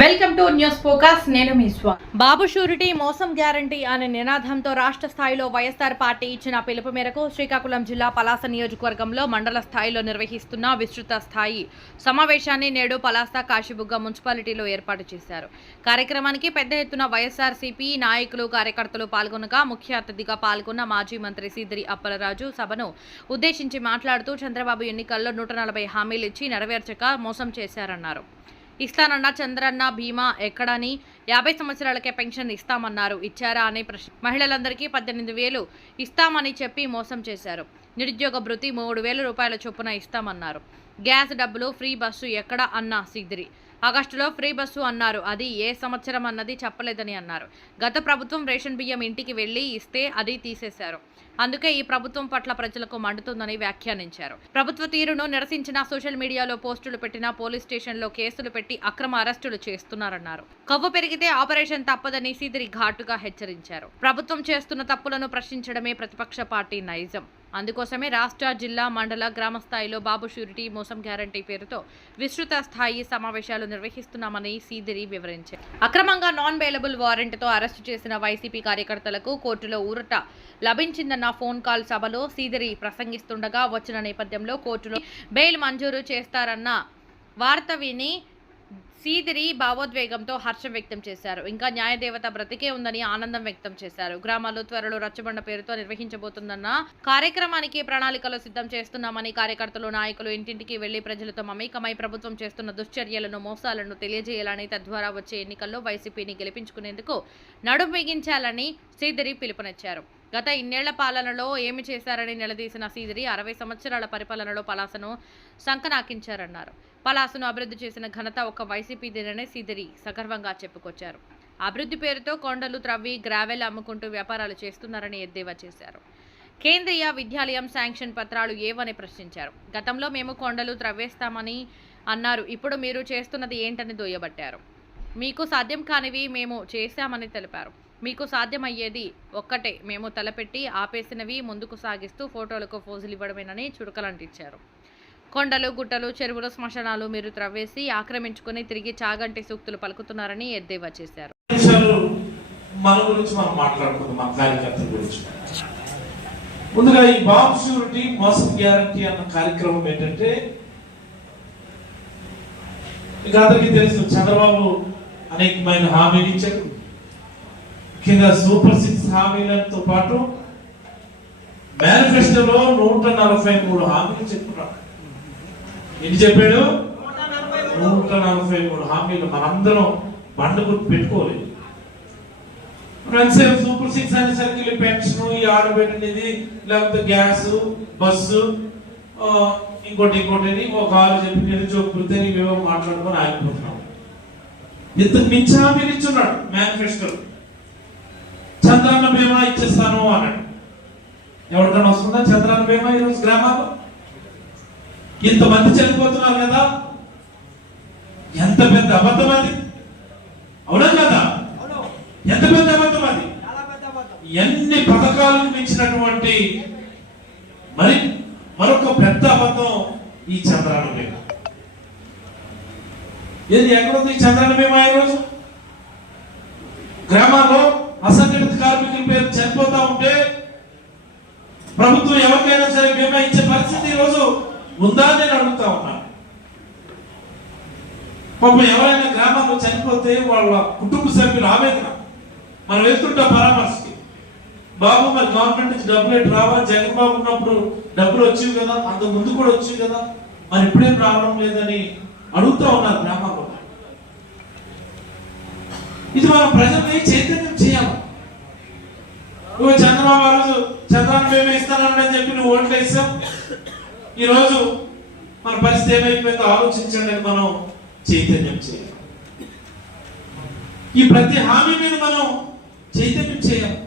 Welcome to news focus. నేను మీ బాబు surety మోసం guarantee అనే నినాదంతో రాష్ట్ర స్థాయిలో వైఎస్ఆర్ పార్టీ ఇచ్చిన పిలుపు మేరకు శ్రీకాకుళం జిల్లా పలాస నియోజకవర్గంలో మండల స్థాయిలో నిర్వహిస్తున్న విస్తృత స్థాయి సమావేశాన్ని నేడు పలాస కాశీబుగ్గ మున్సిపాలిటీలో ఏర్పాటు చేశారు. కార్యక్రమానికి పెద్ద ఎత్తున వైఎస్ఆర్సీపీ నాయకులు కార్యకర్తలు పాల్గొనగా ముఖ్య అతిథిగా పాల్గొన్న మాజీ మంత్రి సీదిరి అప్పలరాజు సభను ఉద్దేశించి మాట్లాడుతూ చంద్రబాబు ఎన్నికల్లో నూట నలభై హామీలు ఇచ్చి నెరవేర్చక మోసం చేశారన్నారు. ఇస్తానన్న చంద్రన్న బీమా ఎక్కడని యాభై సంవత్సరాలకే పెన్షన్ ఇస్తామన్నారు. ఇచ్చారా అనే ప్రశ్న. మహిళలందరికీ పద్దెనిమిది వేలు ఇస్తామని చెప్పి మోసం చేశారు. నిరుద్యోగ భృతి మూడు వేల రూపాయల చొప్పున ఇస్తామన్నారు. గ్యాస్ డబ్బులు ఫ్రీ బస్సు ఎక్కడ అన్న సిద్దిరి. ఆగస్టులో ఫ్రీ బస్సు అన్నారు. అది ఏ సంవత్సరం అన్నది చెప్పలేదని అన్నారు. గత ప్రభుత్వం రేషన్ బియ్యం ఇంటికి వెళ్ళి ఇస్తే అది తీసేశారు. అందుకే ఈ ప్రభుత్వం పట్ల ప్రజలకు మండుతుందని వ్యాఖ్యానించారు. ప్రభుత్వ తీరును నిరసించిన సోషల్ మీడియాలో పోస్టులు పెట్టిన పోలీస్ స్టేషన్లో కేసులు పెట్టి అక్రమ అరెస్టులు చేస్తున్నారన్నారు. కవ్వు పెరిగితే ఆపరేషన్ తప్పదని సీదిరి ఘాటుగా హెచ్చరించారు. ప్రభుత్వం చేస్తున్న తప్పులను ప్రశ్నించడమే ప్రతిపక్ష పార్టీ నైజం. అందుకోసమే రాష్ట్ర జిల్లా మండల గ్రామ స్థాయిలో బాబు షూరిటీ మోసం గ్యారంటీ పేరుతో విస్తృత స్థాయి సమావేశాలు నిర్వహిస్తున్నామని సీదిరి వివరించారు. అక్రమంగా నాన్ బెయిలబుల్ వారెంట్తో అరెస్టు చేసిన వైసీపీ కార్యకర్తలకు కోర్టులో ఊరట లభించిందన్న ఫోన్ కాల్ సభలో సీదిరి ప్రసంగిస్తుండగా వచ్చిన నేపథ్యంలో కోర్టులో బెయిల్ మంజూరు చేస్తారన్న వార్త విని సీదిరి భావోద్వేగంతో హర్షం వ్యక్తం చేశారు. ఇంకా న్యాయదేవత బ్రతికే ఉందని ఆనందం వ్యక్తం చేశారు. గ్రామాల్లో త్వరలో రచ్చబండ పేరుతో నిర్వహించబోతుందన్న కార్యక్రమానికి ప్రణాళికలు సిద్ధం చేస్తున్నామని కార్యకర్తలు నాయకులు ఇంటింటికి వెళ్ళి ప్రజలతో మమేకమై ప్రభుత్వం చేస్తున్న దుశ్చర్యలను మోసాలను తెలియజేయాలని తద్వారా వచ్చే ఎన్నికల్లో వైసీపీని గెలిపించుకునేందుకు నడుం బిగించాలని సీదిరి పిలుపునిచ్చారు. గత ఇన్నేళ్ళ పాలనలో ఏమి చేశారని నిలదీసిన సీదిరి అరవై సంవత్సరాల పరిపాలనలో పలాసను సంకనాకించారన్నారు పలాసను అభివృద్ధి చేసిన ఘనత ఒక వైసీపీదేనని సిదిరి సగర్వంగా చెప్పుకొచ్చారు. అభివృద్ధి పేరుతో కొండలు త్రవ్వి గ్రావెల్ అమ్ముకుంటూ వ్యాపారాలు చేస్తున్నారని ఎద్దేవా చేశారు. కేంద్రీయ విద్యాలయం శాంక్షన్ పత్రాలు ఏవని ప్రశ్నించారు. గతంలో మేము కొండలు త్రవ్వేస్తామని అన్నారు. ఇప్పుడు మీరు చేస్తున్నది ఏంటని దుయ్యబట్టారు మీకు సాధ్యం కానివి మేము చేశామని తెలిపారు. మీకు సాధ్యమయ్యేది ఒక్కటే. మేము తలపెట్టి ఆపేసినవి ముందుకు సాగిస్తూ ఫోటోలకు ఫోజులు ఇవ్వడమేనని చురకలంటించారు కొండలు గుట్టలు చెరువులు శ్మశానాలు మీరు త్రవ్వేసి ఆక్రమించుకుని తిరిగి చాగంటి సూక్తులు పలుకుతున్నారని ఎద్దేవా చేశారు. మన గురించి మనం మాట్లాడుకుందాం మన కార్యకర్తల గురించి. ముందుగా ఈ బాబు షూరిటీ మోసం గ్యారంటీ అన్న కార్యక్రమం ఏంటంటే ఇక అందరికీ తెలుసు చంద్రబాబు అనేకమైన హామీలు ఇచ్చారు కింద సూపర్ సిక్స్ హామీలతో పాటు మేనిఫెస్టోలో నూట నలభై మూడు హామీలు చెప్పుకున్నాడు. ఎన్ని చెప్పాడు? నూట నలభై మూడు హామీలు మనందరం బండ గుర్తు పెట్టుకోలేదు ఫ్రెండ్స్ సూపర్ సిక్స్ అనేసరికి పెన్షన్ ఈ ఆడబెట్టినది లేకపోతే గ్యాస్ బస్సు ఇంకోటి ఇంకోటి అని ఒక ఆరు చెప్పి నిరుద్యోగ మేమో మాట్లాడుకొని ఆగిపోతున్నాం. ఇంతకు మించి హామీలు ఇచ్చున్నాడు మేనిఫెస్టో చంద్రాన్న బీమా ఇచ్చేస్తాను అన్నాడు. ఎవరికైనా వస్తుందా? చంద్రాన్న బీమా ఈరోజు గ్రామాల్లో? ఇంతమంది చనిపోతున్నారు కదా? ఎంత పెద్ద అబద్ధం అది? అవునా కదా? ఎంత పెద్ద అబద్ధం అది? ఎన్ని పథకాలను మించినటువంటి మరి మరొక పెద్ద అబద్ధం ఈ చంద్రాన ఏది ఎక్కడుంది ఈ చంద్రాన బీమా ఈరోజు గ్రామాల్లో అసంఘటిత కార్మికుల పేరు చనిపోతా ఉంటే ప్రభుత్వం ఎవరికైనా సరే బీమా ఇచ్చే పరిస్థితి ఈరోజు ఉందా అని నేను అడుగుతా ఉన్నాను పాపం ఎవరైనా గ్రామంలో చనిపోతే వాళ్ళ కుటుంబ సభ్యులు ఆవేదన. మనం వెళ్తుంటాం పరామర్శకి. బాబు మరి గవర్నమెంట్ నుంచి డబ్బులు ఎటు రావా? జగన్ బాబు ఉన్నప్పుడు డబ్బులు వచ్చేవి కదా? అంత ముందు కూడా వచ్చేవి కదా? మరి ఇప్పుడేం రావడం లేదని అడుగుతా ఉన్నారు గ్రామాల్లో ఇది మనం ప్రజల్ని చైతన్యం చేయాలి. నువ్వు చంద్రబాబు ఆ రోజు చంద్రబాబు మేము ఇస్తానని చెప్పి నువ్వు ఓట్లు వేసావు? ఈరోజు మన పరిస్థితి ఏమైపోయిందో ఆలోచించండి అని మనం చైతన్యం చేయాలి. ఈ ప్రతి హామీ మీద మనం చైతన్యం చేయాలి.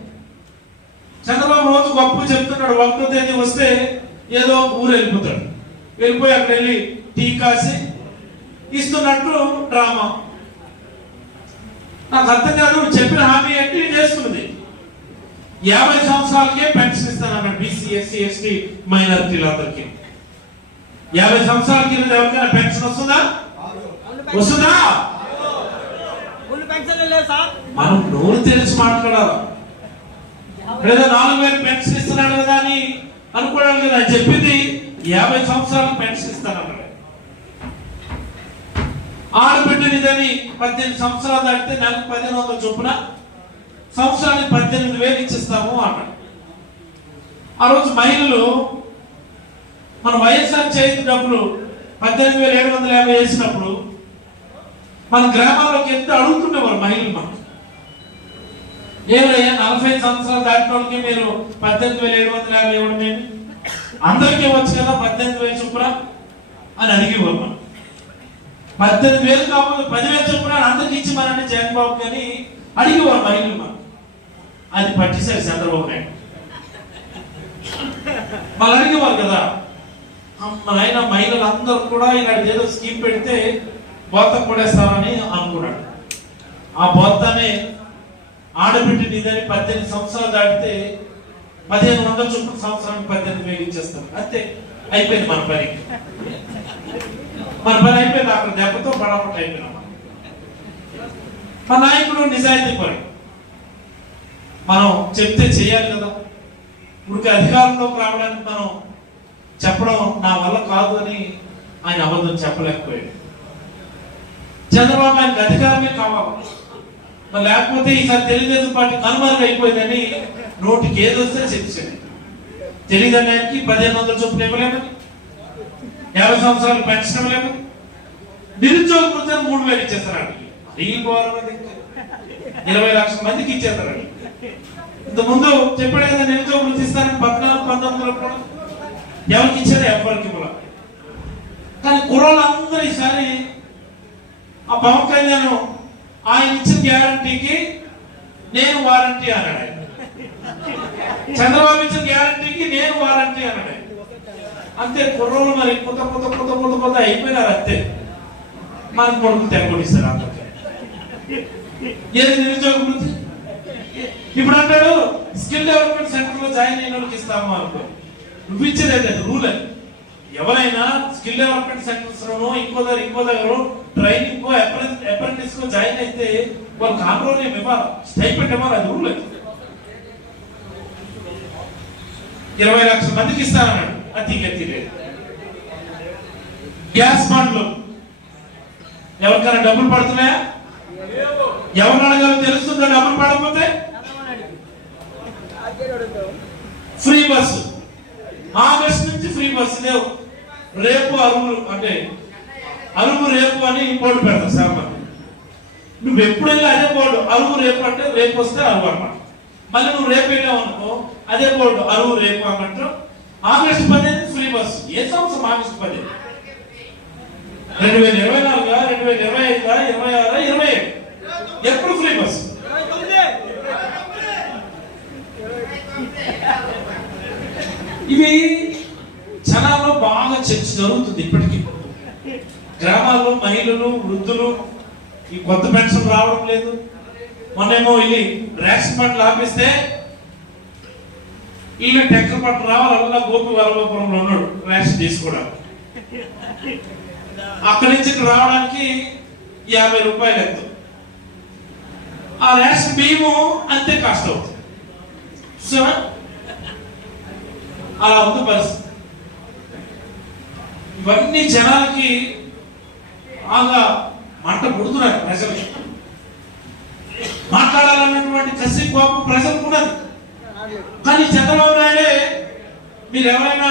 చంద్రబాబు రోజు గొప్ప చెప్తున్నాడు ఒకటో తేదీ వస్తే ఏదో ఊరు వెళ్ళిపోతాడు. వెళ్ళిపోయి అక్కడ వెళ్ళి టీ కాసి ఇస్తున్నట్టు డ్రామా. నాకు అర్థం కాదు చెప్పిన హామీ అంటే చేస్తుంది. యాభై సంవత్సరాలకే పెన్షన్ ఇస్తానన్నాడు బీసీ ఎస్సీ ఎస్టీ మైనారిటీలందరికీ. యాభై సంవత్సరాల కింద ఎవరికైనా పెన్షన్ వస్తుందా? వస్తుందా? లేదు మనం నోరు తెలిసి మాట్లాడాలి? లేదా నాలుగు వేలు పెన్షన్ ఇస్తున్నాడు కదా అని అనుకోవడం కదా ఆయన చెప్పింది యాభై సంవత్సరాలు పెన్షన్ ఇస్తానన్నాడు. ఆడబిడ్డనిదని పద్దెనిమిది సంవత్సరాలు దాటితే నెలకు పదిహేను వందల చొప్పున సంవత్సరానికి పద్దెనిమిది వేలు ఇచ్చిస్తాము అన్నాడు. ఆ రోజు మహిళలు మన వైఎస్ఆర్ చేతి డబ్బులు పద్దెనిమిది వేల ఏడు వందల యాభై వేసినప్పుడు మన గ్రామాల్లోకి ఎంత అడుగుతుండేవారు మహిళలు మాకు ఏమయ్యా నలభై సంవత్సరాలు దాటిన మీరు పద్దెనిమిది వేల ఏడు వందల యాభై ఇవ్వడం ఏమి అందరికీ వచ్చు కదా పద్దెనిమిది వేలు చొప్పున అని అడిగేవారు మనం. పద్దెనిమిది వేలు కాకపోతే పదివేలు చొప్పున అందరికి ఇచ్చి మనంటే జగన్ బాబు కానీ అడిగేవారు మహిళలు మాకు అది పట్టిసారు చంద్రబాబు నాయుడు. వాళ్ళు అడిగేవారు కదా ఆయన మహిళలు అందరూ కూడా ఇలాంటి ఏదో స్కీమ్ పెడితే బోత కొడేస్తారని అనుకున్నాడు. ఆ బోత్తనే ఆడబిడ్డ నీదని పద్దెనిమిది సంవత్సరాలు దాటితే పదిహేను వందల చొప్పున సంవత్సరానికి పద్దెనిమిది వేలు ఇచ్చేస్తాం అంతే అయిపోయింది మన పని. మన పని అయిపోయింది అక్కడ దెబ్బతో పడమట అయిపోయినాం మనం. మా నాయకుడు నిజాయితీ పని మనం చెప్తే చేయాలి కదా. ఇప్పుడు అధికారంలోకి రావడానికి మనం చెప్పడం నా వల్ల కాదు అని ఆయన అబద్ధం చెప్పలేకపోయాడు. చంద్రబాబు ఆయనకు అధికారమే కావాలి. మరి లేకపోతే ఈసారి తెలుగుదేశం పార్టీ కనుమరుగు అయిపోయిందని నోటికి ఏదొస్తే వస్తే చెప్పాడు తెలియదని పదిహేను వందల చొప్పున ఇవ్వలేమని యాభై సంవత్సరాలు పెన్షన్ ఇవ్వలేమని నిరుద్యోగ వృత్తిని మూడు వేలు ఇచ్చేస్తారండి ఈ గవర్నమెంట్ ఇరవై లక్షల మందికి ఇచ్చేస్తారండి ఇంత ముందు చెప్పాడు కదా నిరుద్యోగ వృత్తి ఇస్తారని పద్నాలుగు పంతొమ్మిదిలో కూడా ఎవరికి ఇచ్చారు ఎవరికి ఇవ్వాల. కానీ కుర్రాళ్ళందరూ ఈసారి ఆ పవన్ కళ్యాణ్ ఆయన ఇచ్చిన గ్యారంటీకి నేను వారంటీ అన్నాడు చంద్రబాబు ఇచ్చిన గ్యారంటీకి నేను వారంటీ అన్నాడు అంతే కుర్రోళ్ళు మరి కొత్త కొత్త కొత్త కొత్త కొత్త అయిపోయినారు అంతే. మనకు కొడుకు తెగొడిస్తారు అందరికి. ఏది నిరుద్యోగ వృత్తి ఇప్పుడు అంటాడు స్కిల్ డెవలప్మెంట్ సెంటర్లో జాయిన్ అయిన వాళ్ళకి ఇస్తాము అనుకో. నువ్వు ఇచ్చేది అయితే రూల్. అది ఎవరైనా స్కిల్ డెవలప్మెంట్ సెంటర్స్ లోనో ఇంకో దగ్గర ఇంకో దగ్గర ట్రైనింగ్ కో అప్రెంటిస్ కో జాయిన్ అయితే వాళ్ళు కాంట్రోల్ ఏమి ఇవ్వాలి? స్టైపెంట్ ఇవ్వాలి? అది రూల్. అది ఇరవై లక్షల మందికి ఇస్తానన్నాడు. అది గతి లేదు గ్యాస్ బండ్లు. ఎవరికైనా డబ్బులు పడుతున్నాయా? ఎవరు అడగాలో తెలుస్తుందో డబ్బులు పడకపోతే? Free bus. ఆగస్ట్ నుంచి ఫ్రీ బస్సు లేవు. రేపు అరువులు అంటే అరువు రేపు అని బోర్డు పెడతాం సార్ నువ్వు ఎప్పుడు వెళ్ళి అదే బోర్డు అరువు రేపు అంటే రేపు వస్తే అరువు అనమాట మళ్ళీ నువ్వు రేపు వెళ్ళావు అనుకో అదే బోర్డు అరువు రేపు అన్నట్టు ఆగస్టు పదిహేను ఫ్రీ బస్సు ఏ సంవత్సరం ఆగస్టు పదిహేను? రెండు వేల ఇరవై నాలుగు రెండు వేల ఇరవై ఐదు ఇరవై ఆరు ఇరవై ఏడు. ఎప్పుడు ఫ్రీ బస్సు ఇరవై తొమ్మిది ఇవి జనాల్లో బాగా చర్చ జరుగుతుంది ఇప్పటికీ. గ్రామాల్లో మహిళలు వృద్ధులు ఈ కొత్త పెన్షన్ రావడం లేదు. మొన్నేమో వెళ్ళి రేషన్ పంటలు ఆపిస్తే ఈయన టెక్కర్ పట్టు రావాలన్నా గోపి వరగోపురంలో ఉన్నాడు రేషన్ తీసుకోవడానికి. అక్కడి నుంచి ఇక్కడ రావడానికి యాభై రూపాయలు ఎంత. ఆ రేషన్ బియ్యము అంతే కాస్ట్ అవుతుంది. సో అలా ఉంది పరిస్థితి. ఇవన్నీ జనాలకి బాగా మంట పుడుతున్నారు ప్రజలు. మాట్లాడాలన్నటువంటి కసి కోపం ప్రజలు కూడా కానీ చంద్రబాబు నాయుడే మీరు ఎవరైనా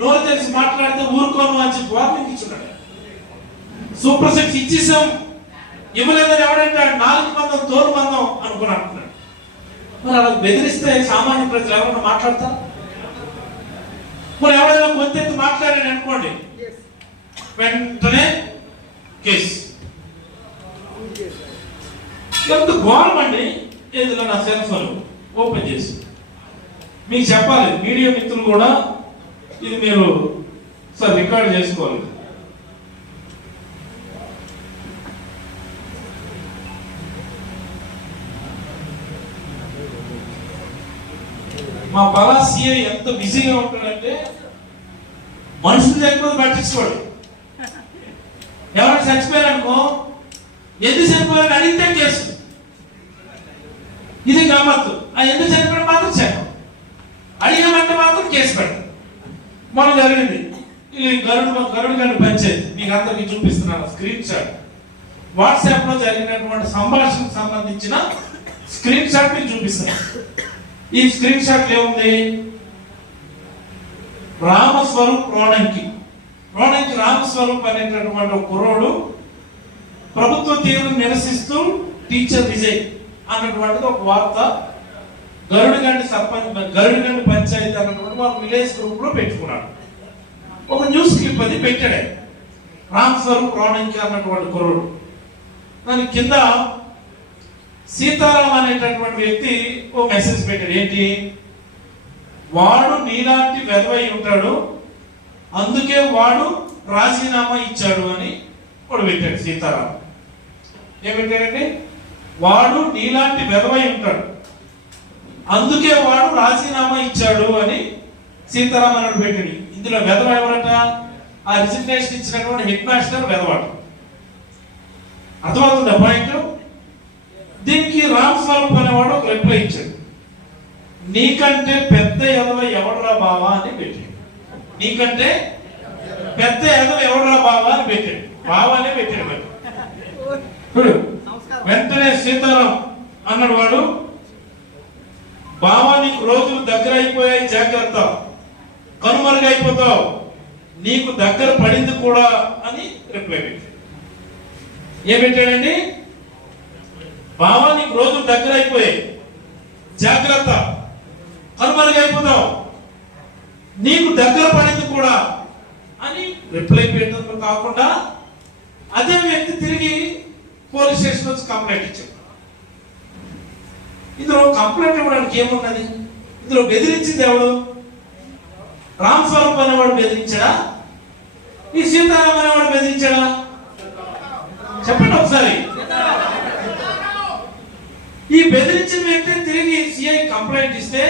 నోరు తెలిసి మాట్లాడితే ఊరుకోను అని చెప్పి వార్నింగ్ ఇచ్చున్నాడు. సూపర్ సిక్స్ ఇచ్చేసాం. ఇవ్వలేదని ఎవడంటే నాలుగు మందం తోలు మందం అనుకుని అంటున్నాడు మరి అలా బెదిరిస్తే సామాన్య ప్రజలు ఎవరైనా మాట్లాడతారు? మరి ఎవరైనా గొంతెత్తి మాట్లాడాడు అనుకోండి. వెంటనే కేసు ఎంత ఘోరం అండి ఏదిలో నా సెల్ ఫోన్ ఓపెన్ చేసి. మీకు చెప్పాలి మీడియా మిత్రులు కూడా ఇది మీరు సార్ రికార్డ్ చేసుకోవాలి. మా పలా సీఐ ఎంత బిజీగా ఉంటాడంటే మనుషులు చనిపోతే పట్టించుకోడు. ఎవరైనా చచ్చిపోయారనుకో ఎందుకు చనిపోయారని అడిగితే కేసు. ఇది గమ్మత్తు. ఆ ఎందుకు చనిపోయాడు మాత్రం చెప్పం. అడిగామంటే మాత్రం కేసు పెట్టం. మనం జరిగింది. ఇది గరుడు గరుడు గారి పంచాయతీ మీకు అందరికి చూపిస్తున్నాను. Screenshot. వాట్సాప్లో జరిగినటువంటి సంభాషణకు సంబంధించిన స్క్రీన్ షాట్ మీకు చూపిస్తున్నాను ఈ స్క్రీన్ షాట్ ఏముంది రామస్వరూప్ రోణంకి. రోణంకి రామస్వరూప్ అనేటటువంటి ఒక కుర్రోడు ప్రభుత్వ తీరును నిరసిస్తూ టీచర్ విజయ్ అన్నటువంటిది ఒక వార్త. గరుడుగండి సర్పంచ్ గరుడుగండి పంచాయతీ అన్నటువంటి వాళ్ళు విలేజ్ గ్రూప్లో పెట్టుకున్నాడు. ఒక న్యూస్ క్లిప్ అది పెట్టాడే. రామస్వరూప్ రోణంకి అన్నటువంటి కుర్రోడు. దాని కింద సీతారాం అనేటటువంటి వ్యక్తి ఓ మెసేజ్ పెట్టాడు. ఏంటి? వాడు నీలాంటి వెధవై ఉంటాడు. అందుకే వాడు రాజీనామా ఇచ్చాడు అని వాడు పెట్టాడు సీతారాం. ఏం వాడు నీలాంటి వెధవై ఉంటాడు. అందుకే వాడు రాజీనామా ఇచ్చాడు అని సీతారాం అన్నాడు పెట్టాడు. ఇందులో వెధవ ఎవరట? ఆ రిజిగ్నేషన్ ఇచ్చినటువంటి హెడ్ మాస్టర్ వెధవాడు అర్థమవుతుంది పాయింట్ దీనికి రామ్ స్వరూప్ అనేవాడు ఒక రిప్లై ఇచ్చాడు. నీకంటే పెద్ద ఎదవ ఎవడరా బావా అని పెట్టాడు. నీకంటే పెద్ద ఎదవ ఎవడరా బావా అని పెట్టాడు. బావా అనే పెట్టాడు మరి. చూడు వెంటనే సీతారాం అన్నాడు వాడు బావా నీకు రోజులు దగ్గర అయిపోయాయి జాగ్రత్త. కనుమరుగైపోతావు నీకు దగ్గర పడింది కూడా అని రిప్లై పెట్టాడు. ఏం పెట్టాడండి? బావా నీకు రోజు దగ్గర అయిపోయాయి జాగ్రత్త. కనుమరుగైపోతావు. నీకు దగ్గర పడింది కూడా అని రిప్లై పెట్టడం కాకుండా అదే వ్యక్తి తిరిగి పోలీస్ స్టేషన్ వచ్చి కంప్లైంట్ ఇచ్చాడు. ఇందులో కంప్లైంట్ ఇవ్వడానికి ఏమున్నది? ఇందులో బెదిరించింది ఎవడు? రామ్ స్వరూప్ అనేవాడు బెదిరించాడా? ఈ సీతారాం అనేవాడు బెదిరించాడా? చెప్పండి ఒకసారి. ఈ బెదిరించిన వ్యక్తి తిరిగి సిఐ కంప్లైంట్ ఇస్తే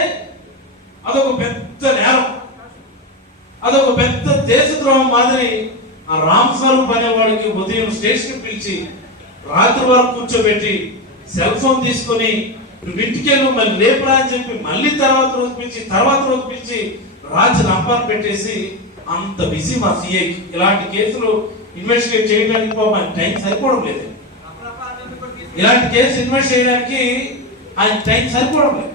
అదొక పెద్ద నేరం. అదొక పెద్ద దేశద్రోహం మాదిరి ఆ రామ్ స్వరూప్ అనేవాడికి ఉదయం స్టేషన్ పిలిచి రాత్రి వరకు కూర్చోబెట్టి సెల్ ఫోన్ తీసుకొని నువ్వు ఇంటికి వెళ్ళు మళ్ళీ లేపరా అని చెప్పి మళ్ళీ తర్వాత రోజు పిలిచి తర్వాత రోజు పిలిచి రాజు నంబర్ పెట్టేసి అంత బిజీ మా సిఐకి ఇలాంటి కేసులు ఇన్వెస్టిగేట్ చేయడానికి పాపం టైం సరిపోవడం లేదు. ఇలాంటి కేసు ఇన్వెస్ట్ చేయడానికి ఆయన టైం సరిపోవడం లేదు.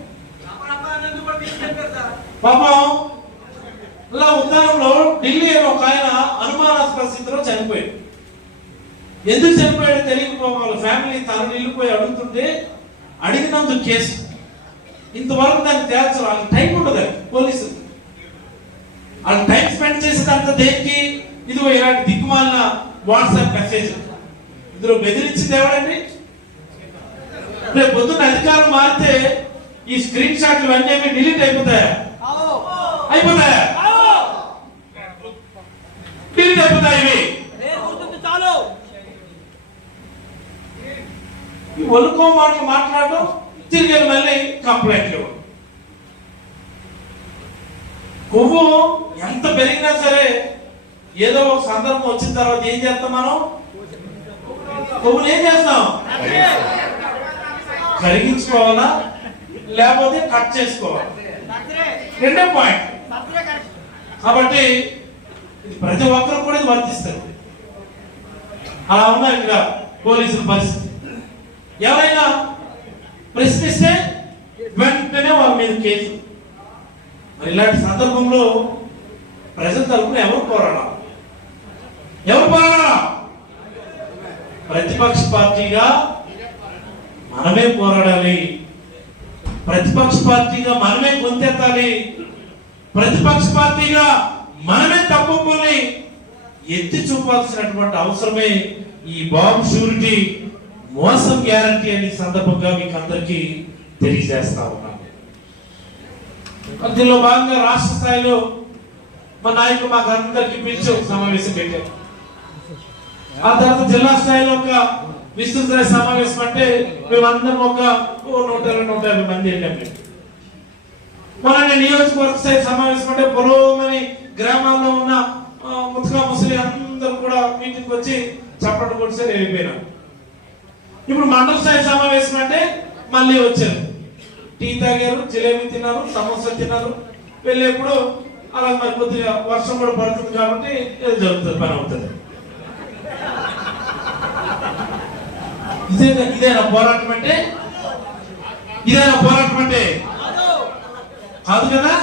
పాపం ఇలా ఉద్దానంలో ఢిల్లీ ఒక ఆయన అనుమానాస్పద స్థితిలో చనిపోయాడు. ఎందుకు చనిపోయాడో తెలియకపో వాళ్ళ ఫ్యామిలీ తన వెళ్ళిపోయి అడుగుతుంటే అడిగినందుకు కేసు. ఇంతవరకు దాన్ని తేల్చరు వాళ్ళకి టైం ఉండదు పోలీసు వాళ్ళు టైం స్పెండ్ చేసేదంత దేనికి? ఇదిగో ఇలాంటి దిక్కుమాలిన వాట్సాప్ మెసేజ్ ఇందులో బెదిరించింది ఎవడండి రేపు పొద్దున్న అధికారం మారితే ఈ స్క్రీన్ షాట్లు అన్నీ డిలీట్ అయిపోతాయా? అయిపోతాయా? డిలీట్ అయిపోతాయి ఇవి? చాలు ఈ ఒలుకో మాటలు మాట్లాడడం తిరిగి మళ్ళీ కంప్లైంట్ ఇవ్వడం. కొవ్వు ఎంత పెరిగినా సరే ఏదో ఒక సందర్భం వచ్చిన తర్వాత ఏం చేస్తాం మనం? కొవ్వులు ఏం చేస్తాం? కరిగించుకోవాలా? లేకపోతే కట్ చేసుకోవాలా? రెండో పాయింట్. కాబట్టి ఇది ప్రతి ఒక్కరు కూడా ఇది వర్తిస్తారు. అలా ఉన్నాయి ఇక్కడ పోలీసుల పరిస్థితి. ఎవరైనా ప్రశ్నిస్తే వెంటనే వాళ్ళ మీద కేసు. మరి ఇలాంటి సందర్భంలో ప్రజల తరపున ఎవరు పోరాడాలి? ఎవరు పోరాడాలి? ప్రతిపక్ష పార్టీగా మనమే పోరాడాలి. ప్రతిపక్ష పార్టీగా మనమే గొంతెత్తాలి. ప్రతిపక్ష పార్టీగా మనమే తప్పుల్ని ఎత్తి చూపాల్సినటువంటి అవసరమే ఈ బాంబు షూరిటీ మోసం గ్యారంటీ అనే సందర్భంగా మీకు అందరికీ తెలియజేస్తా ఉన్నాను. అందులో భాగంగా రాష్ట్ర స్థాయిలో మా నాయకులు మాకు అందరికీ పిలిచి ఒక సమావేశం పెట్టారు. ఆ తర్వాత జిల్లా స్థాయిలో ఒక విస్తృత స్థాయి సమావేశం అంటే మేమందరం ఒక నూట ఇరవై నూట యాభై మంది వెళ్ళాం మొన్న నియోజకవర్గ స్థాయి సమావేశం అంటే పొలోమని గ్రామాల్లో ఉన్న ఆ, ముసలి అందరూ కూడా మీటింగ్ వచ్చి చప్పట్లు కొడితే వెళ్ళిపోయినారు ఇప్పుడు మండల స్థాయి సమావేశం అంటే మళ్ళీ వచ్చారు. టీ తాగారు జిలేబీ తిన్నారు సమోసా తిన్నారు. వెళ్ళేప్పుడు అలా మరి కొద్దిగా వర్షం కూడా పడుతుంది కాబట్టి ఏదో జరుగుతుంది పని అవుతుంది. ఇదే ఇదేనా పోరాటం అంటే? ఇదేనా పోరాటం అంటే? కాదు కదా?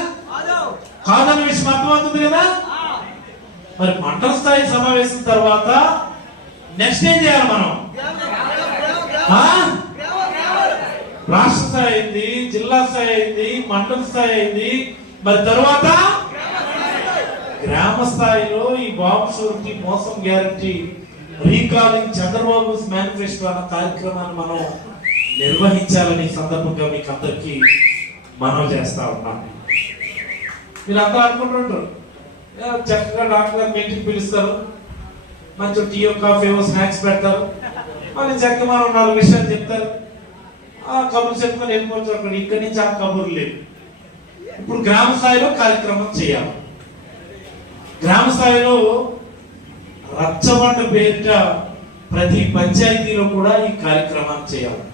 కాదన్న విషయం అర్థమవుతుంది కదా? మరి మండల స్థాయి సమావేశం తర్వాత నెక్స్ట్ ఏం చేయాలి మనం? రాష్ట్ర స్థాయి అయింది జిల్లా స్థాయి అయింది మండల స్థాయి అయింది. మరి తర్వాత? గ్రామ స్థాయిలో ఈ బాంబు షూరిటీ మోసం గ్యారంటీ రీకాలింగ్ చంద్రబాబు మేనిఫెస్టో అన్న కార్యక్రమాన్ని మనం నిర్వహించాలని సందర్భంగా మీకు అందరికీ మనం చేస్తా ఉన్నాం. మీరు అంతా అనుకుంటుంటారు చక్కగా డాక్టర్ గారు మీటింగ్ పిలుస్తారు. మంచి టీ కాఫీ స్నాక్స్ పెడతారు. మళ్ళీ చక్కగా మనం నాలుగు విషయాలు చెప్తారు. ఆ కబుర్లు చెప్పుకొని వెళ్ళిపోవచ్చు అక్కడ. ఇక్కడి నుంచి ఆ కబుర్లు లేవు ఇప్పుడు గ్రామ స్థాయిలో కార్యక్రమం చేయాలి. గ్రామ స్థాయిలో రచ్చబండ పేరిట ప్రతి పంచాయతీలో కూడా ఈ కార్యక్రమాన్ని చేయాలి.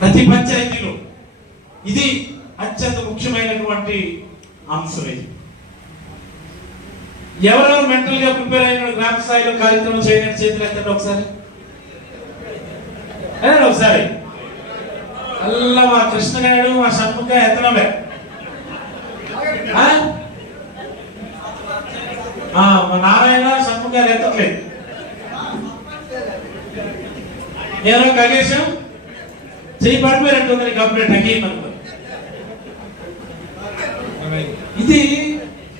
ప్రతి పంచాయతీలో. ఇది అత్యంత ముఖ్యమైనటువంటి అంశం ఇది. ఎవరెవరు మెంటల్గా ప్రిపేర్ అయిన గ్రామ స్థాయిలో కార్యక్రమం చేయడానికి చేతులు ఎత్తండి ఒకసారి. ఒకసారి. అల్లా మా కృష్ణగాడు మా షణ్ముఖ ఎత్తడమే ఆ, మా నారాయణ సమ్ము గారు ఎత్తట్లేదు ఏదో కగేశం చెయ్యి పడిపోయినట్టుందని కంప్లైంట్ అప్డేట్ అనుకో ఇది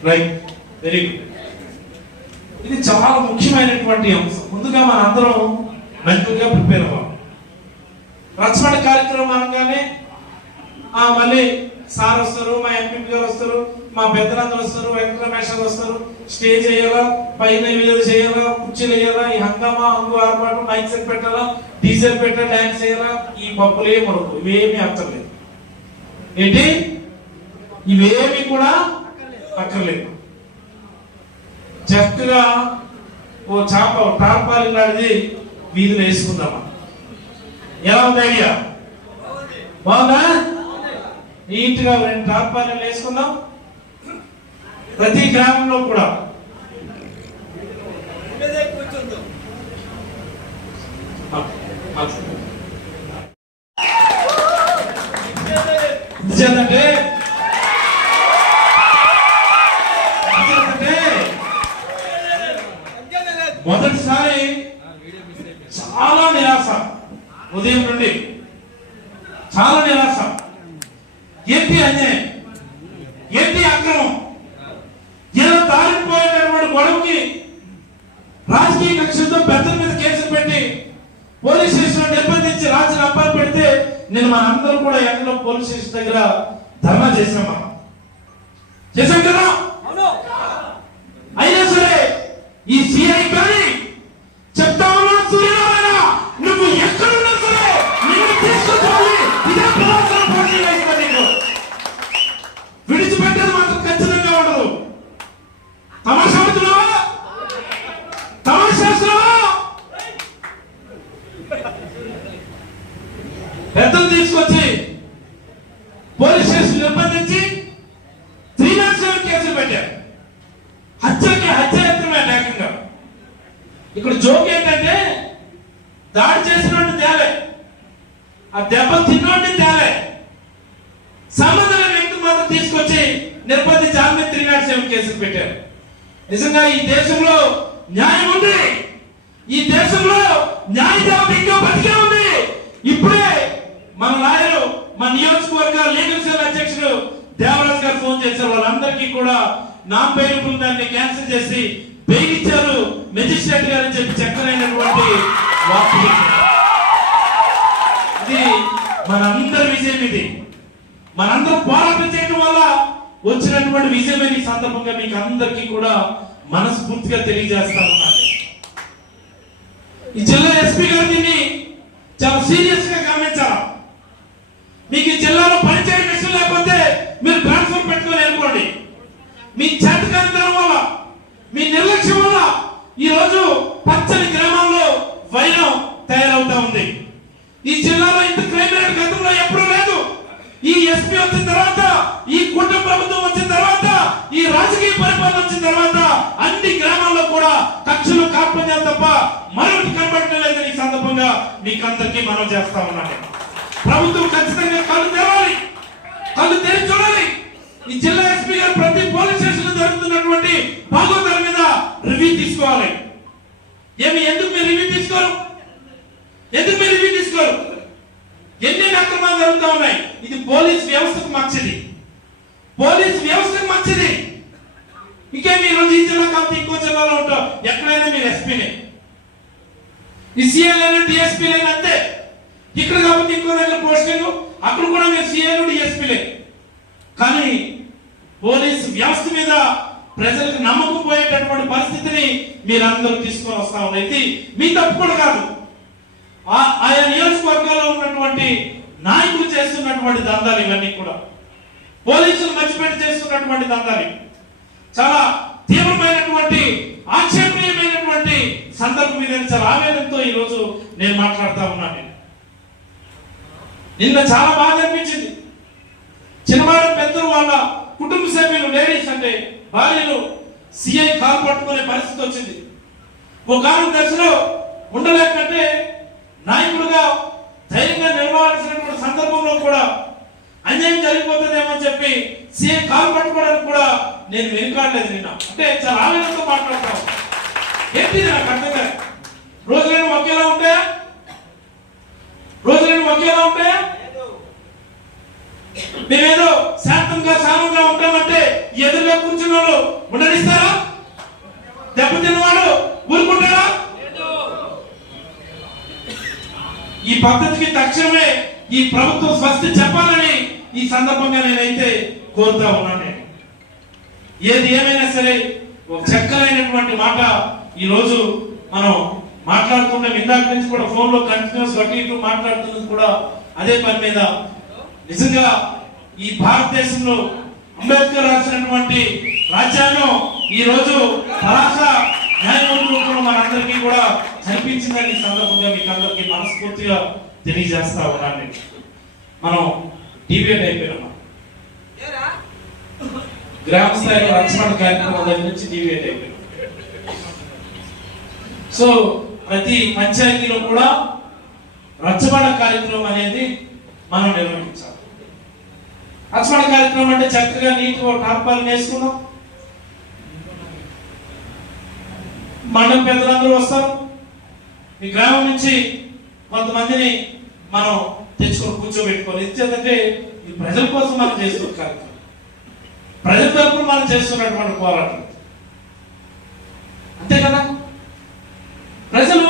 రైట్ వెరీ గుడ్. ఇది చాలా ముఖ్యమైనటువంటి అంశం. ముందుగా మన అందరం మెంటల్గా ప్రిపేర్ అవ్వాలి. రచ్చబండ కార్యక్రమం అనగానే మళ్ళీ సార్ వస్తారు మా ఎంపీ గారు వస్తారు. మా పెద్దలందరూ వస్తారు వెంకట వస్తారు. స్టేజ్ చేయాలా పైన మీద చేయాలా? కుర్చీలు వేయాలా? ఈ హంగామా అంగు ఆర్పాటు మైక్ సెట్ పెట్టాలా? డీజల్ పెట్ట డాన్స్ చేయాలా? ఈ పప్పులే మనకు ఇవేమీ అక్కర్లేదు. ఏంటి? ఇవేమి కూడా అక్కర్లేదు. చక్కగా ఓ చాప టార్పాలి లాంటిది వీధిలో వేసుకుందామా? ఎలా ఉంది ఐడియా? బాగుందా? నీట్గా రెండు టార్పాలను వేసుకుందాం. ప్రతి గ్రామంలో కూడా. మొదటిసారి చాలా నిరాశ ఉదయం నుండి. చాలా నిరాశ. ఏంటి అన్యాయం ఏంటి అక్రమం ఏదో దారిపోయినటువంటి గొడవకి రాజకీయ కక్షలతో పెద్దల మీద కేసులు పెట్టి పోలీస్ స్టేషన్ నిర్బంధించి రాజుని అప్పాలు పెడితే నేను మనందరం కూడా ఎండలో పోలీస్ స్టేషన్ దగ్గర ధర్నా చేసాం మనం చేసాం కదా అయినా సరే ఈ సిఐ కానీ చెప్తా ఉన్నా సూర్యనారాయణ నువ్వు ఎక్కడున్నా సరే నిన్ను తీసుకొచ్చాలి ఇదే ప్రదర్శన పోటీ వేస్తా నీకు విడిచిపెట్టేది మాత్రం ఖచ్చితంగా ఉండదు తమాషా ఆడుతున్నావా తమాషా చేస్తున్నావా పెద్దలు తీసుకొచ్చి పోలీస్ స్టేషన్ నిర్బంధించి త్రీ నాట్ సెవెన్ కేసులు పెట్టారు హత్యకి హత్య ఎత్తుమే ఏకంగా ఇక్కడ జోక్ ఏంటంటే దాడి చేసినోడిని తేలే ఆ దెబ్బ తిన్నోడిని తేలే సంబంధం లేని వ్యక్తి మాత్రం తీసుకొచ్చి నిర్బంధించి ఆమె త్రీ నాట్ సెవెన్ కేసులు పెట్టారు నిజంగా ఈ దేశంలో న్యాయం ఉంది ఈ దేశంలో న్యాయ దేవత ఇంకా బతికే ఉంది ఇప్పుడే మన లాయరు మన నియోజకవర్గ లీగల్ సెల్ అధ్యక్షుడు దేవరాజ్ గారు ఫోన్ అందరికీ కూడా నాన్ పేరు దాన్ని క్యాన్సిల్ చేసి బెయిల్ ఇచ్చారు మెజిస్ట్రేట్ గారు అని చెప్పి చక్కనైనటువంటి ఇది మనందరి విజయం ఇది. మనందరూ పోరాటం చేయడం వల్ల వచ్చినటువంటి విజయమైన ఈ సందర్భంగా మీకు అందరికీ కూడా మనస్ఫూర్తిగా తెలియజేస్తా ఉన్నాను. ఈ జిల్లా ఎస్పీ గారు దీన్ని చాలా సీరియస్గా గమనించాలి మీకు ఈ జిల్లాలో పనిచేయడం విషయం లేకపోతే మీరు ట్రాన్స్ఫర్ పెట్టుకొని అనుకోండి మీ చేతకానితనం వల్ల మీ నిర్లక్ష్యం వల్ల ఈ రోజు పచ్చని గ్రామాల్లో వైరం తయారవుతా ఉంది. ఈ జిల్లాలో ఇంత క్రైమ్ రేట్ గతంలో ఎప్పుడూ లేదు. ఈ ఎస్పీ వచ్చిన తర్వాత ఈ కుటుంబ ప్రభుత్వం వచ్చిన తర్వాత ఈ రాజకీయ పరిపాలన వచ్చిన తర్వాత అన్ని గ్రామాల్లో కూడా కక్షలు కాల్పన్యాలు తప్ప మరొకటి కనబడటం లేదని ఈ సందర్భంగా మీకు అందరికీ మనం చేస్తా ఉన్నాను ప్రభుత్వం ఖచ్చితంగా కళ్ళు తెరవాలి. కళ్ళు తెరిచి ఈ జిల్లా ఎస్పీ గారు ప్రతి పోలీస్ స్టేషన్ జరుగుతున్నటువంటి భాగవతాల మీద రివ్యూ తీసుకోవాలి. ఏమి ఎందుకు మీరు రివ్యూ తీసుకోరు? ఎందుకు మీరు రివ్యూ తీసుకోరు? ఎన్ని అక్రమాలు జరుగుతూ ఉన్నాయి? ఇది పోలీస్ వ్యవస్థకు మంచిది. పోలీస్ వ్యవస్థకు మంచిది. ఇంకేమి మీరు ఈ జిల్లా కాకపోతే ఇంకో జిల్లాలో ఉంటాం ఎక్కడైనా మీరు ఎస్పీనే. ఈ సీఎల్ డిఎస్పీలైనా అంతే. ఇక్కడ కాబట్టి ఇంకో దగ్గర పోస్టింగ్. అక్కడ కూడా మీరు సీఎల్ డిఎస్పీలే. కానీ పోలీస్ వ్యవస్థ మీద ప్రజలకు నమ్మకం పోయేటటువంటి పరిస్థితిని మీరందరూ తీసుకొని వస్తా ఉన్నది మీ తప్పు కూడా కాదు. ఆ- ఆయా నియోజకవర్గాల్లో ఉన్నటువంటి నాయకులు చేస్తున్నటువంటి దందాలు ఇవన్నీ కూడా. పోలీసులు మర్చిపెట్టి చేస్తున్నటువంటి దందాలు చాలా తీవ్రమైనటువంటి ఆక్షేపణీయమైనటువంటి సందర్భం మీద చాలా ఆవేదనతో ఈరోజు నేను మాట్లాడుతా ఉన్నాను నేను. నిన్న చాలా బాధ అనిపించింది. చిన్నవాడు పెద్దలు వాళ్ళ కుటుంబ సభ్యులు లేడీస్ అంటే భార్యలు సిఐ కాలు పట్టుకునే పరిస్థితి వచ్చింది. ఒక దశలో ఉండలేకంటే నాయకుడుగా ధైర్యంగా నిలవాల్సినటువంటి సందర్భంలో కూడా అన్యాయం జరిగిపోతుందేమో అని చెప్పి సీఎం కాలు పట్టుకోవడానికి కూడా నేను వెనుకాడలేదు నిన్న. అంటే చాలా ఆవేదనతో మాట్లాడతాను ఏంటి నాకు అర్థం కాదు. రోజులను ఒకేలా ఉంటాయా రోజులను ఒకేలా ఉంటాయా మేమేదో శాంతంగా సామంగా ఉంటామంటే ఎదురుగా కూర్చున్న వాళ్ళు ఉండనిస్తారా? దెబ్బతిన్నవాడు ఊరుకుంటారా? ఈ పద్ధతికి తక్షణమే ఈ ప్రభుత్వం స్వస్తి చెప్పాలని ఈ సందర్భంగా నేనైతే కోరుతా ఉన్నాను నేను. ఏది ఏమైనా సరే ఒక చక్కలైనటువంటి మాట ఈ రోజు మనం మాట్లాడుతుంటే. ఇందాక నుంచి కూడా ఫోన్లో కంటిన్యూస్ అటు ఇటు మాట్లాడుతున్నది కూడా అదే పని మీద నిజంగా ఈ భారతదేశంలో అంబేద్కర్ రాసినటువంటి రాజ్యాంగం ఈ రోజు పలాస న్యాయమూర్తి రూపంలో మనందరికీ కూడా కనిపించిందని సందర్భంగా మీకు అందరికీ మనస్ఫూర్తిగా తెలియజేస్తా ఉన్నాను నేను. మనం డిబేట్ అయిపోయినాం గ్రామ స్థాయిలో రక్షణ కార్యక్రమం దగ్గర నుంచి డిబేట్ అయిపోయినాం. సో ప్రతి పంచాయతీలో కూడా రచ్చబండ కార్యక్రమం అనేది మనం నిర్వహించాలి. రచ్చబండ కార్యక్రమం అంటే చక్కగా నీట్గా టార్పాలు వేసుకుందాం. మండలం పెద్దలందరూ వస్తారు. మీ గ్రామం నుంచి కొంతమందిని మనం తెచ్చుకొని కూర్చోబెట్టుకొని ఎందుకంటే ఈ ప్రజల కోసం మనం చేస్తున్న కార్యక్రమం. ప్రజల తరపున మనం చేస్తున్నటువంటి పోరాటం. అంతే కదా? ప్రజలు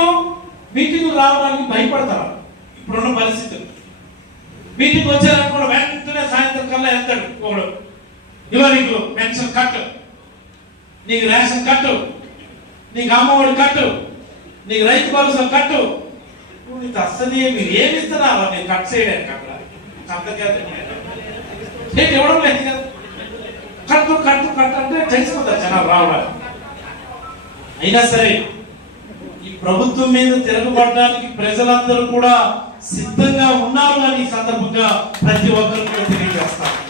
మీటింగ్ రావడానికి భయపడతారు. ఇప్పుడున్న పరిస్థితులు. మీటింగ్ వచ్చారనుకోండి వెంటనే కల్లా వెళ్తాడు ఒకడు. ఇవ్వ నీకు పెన్షన్ కట్టు. నీకు రేషన్ కట్టు. నీకు అమ్మఒడి కట్టు. నీకు రైతు భరోసా కట్టు. నువ్వు నీకు అస్సలు మీరు ఏమి ఇస్తున్నారో నేను కట్ చేయడానికి అక్కడ. అంతకేత ఏంటి ఇవ్వడం లేదు కదా. కట్టు కట్టు కట్టు అంటే తెలిసిపోతారు జనాలు రావడానికి. అయినా సరే ఈ ప్రభుత్వం మీద తిరగబడడానికి ప్రజలందరూ కూడా సిద్ధంగా ఉన్నారు అని సందర్భంగా ప్రతి ఒక్కరికి కూడా తెలియజేస్తారు